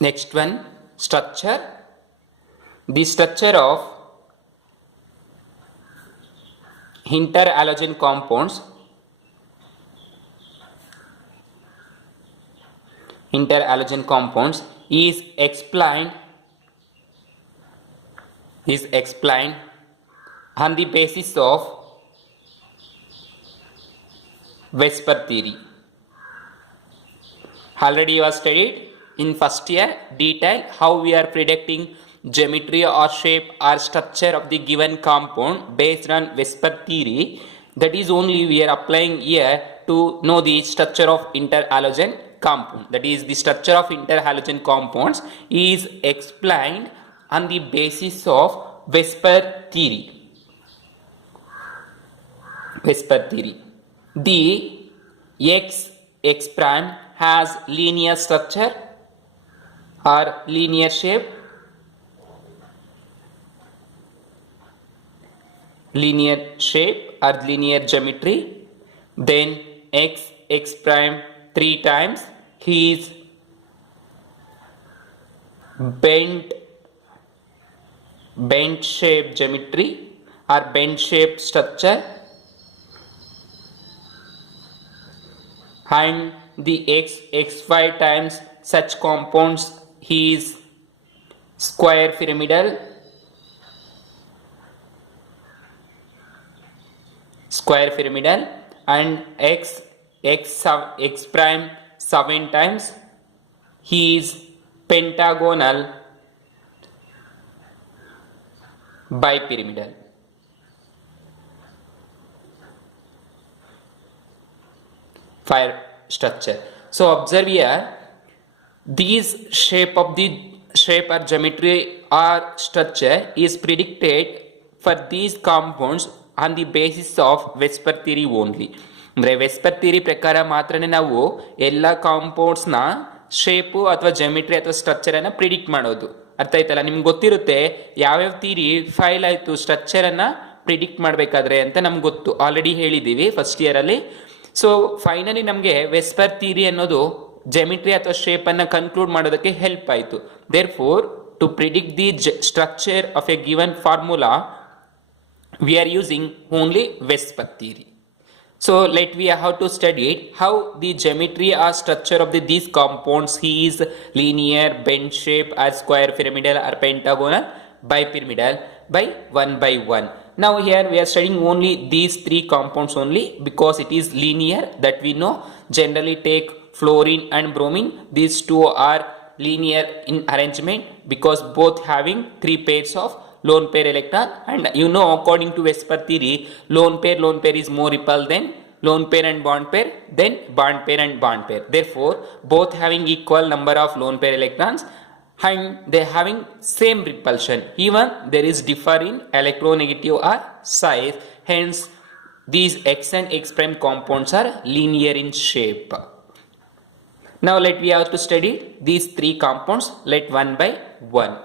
Next one, structure. The structure of interhalogen compounds is explained on the basis of Vesper theory. Already you have studied in first year detail how we are predicting geometry or shape or structure of the given compound based on Vesper theory. That is only we are applying here to know the structure of interhalogen compound. That is, the structure of interhalogen compounds is explained on the basis of Vesper theory. The X prime has linear structure or linear shape, or linear geometry. Then X prime 3 times is bent shape geometry or bent shape structure, and the X5 times such compounds is square pyramidal, and X prime 7 times is pentagonal bipyramidal. Fire structure. So observe here, these shape or geometry or structure is predicted for these compounds on the basis of Vesper theory only. ಅಂದರೆ ವೆಸ್ಪರ್ theory ಪ್ರಕಾರ ಮಾತ್ರನೇ ನಾವು ಎಲ್ಲ ಕಾಂಪೌಂಡ್ಸ್ನ shape ಅಥವಾ ಜೆಮಿಟ್ರಿ ಅಥವಾ ಸ್ಟ್ರಕ್ಚರನ್ನು predict ಮಾಡೋದು. ಅರ್ಥ ಆಯ್ತಲ್ಲ? ನಿಮ್ಗೆ ಗೊತ್ತಿರುತ್ತೆ ಯಾವ್ಯಾವ ಥಿಯರಿ ಫೈಲ್ ಆಯಿತು ಸ್ಟ್ರಕ್ಚರನ್ನು ಪ್ರಿಡಿಕ್ಟ್ ಮಾಡಬೇಕಾದ್ರೆ ಅಂತ ನಮ್ಗೆ ಗೊತ್ತು, ಆಲ್ರೆಡಿ ಹೇಳಿದ್ದೀವಿ ಫಸ್ಟ್ ಇಯರಲ್ಲಿ. ಸೊ ಫೈನಲಿ ನಮಗೆ ವೆಸ್ಪರ್ ಥಿಯರಿ ಅನ್ನೋದು ಜೆಮಿಟ್ರಿ ಅಥವಾ ಶೇಪನ್ನು ಕನ್ಕ್ಲೂಡ್ ಮಾಡೋದಕ್ಕೆ ಹೆಲ್ಪ್ ಆಯಿತು. Therefore to predict the structure of a given formula we are using only Vesper theory. So we have to study how the geometry or structure of these compounds is linear, bend shape, or square pyramidal, or pentagonal bipyramidal by one. Now here we are studying only these 3 compounds only because it is linear, that we know. Generally take fluorine and bromine, these 2 are linear in arrangement because both having 3 pairs of lone pair electron, and you know according to Vesper theory lone pair is more repel than lone pair and bond pair, then bond pair and bond pair. Therefore both having equal number of lone pair electrons and they having same repulsion, even there is differ in electronegative or size, hence these X and X prime compounds are linear in shape. Now we have to study these 3 compounds one by one.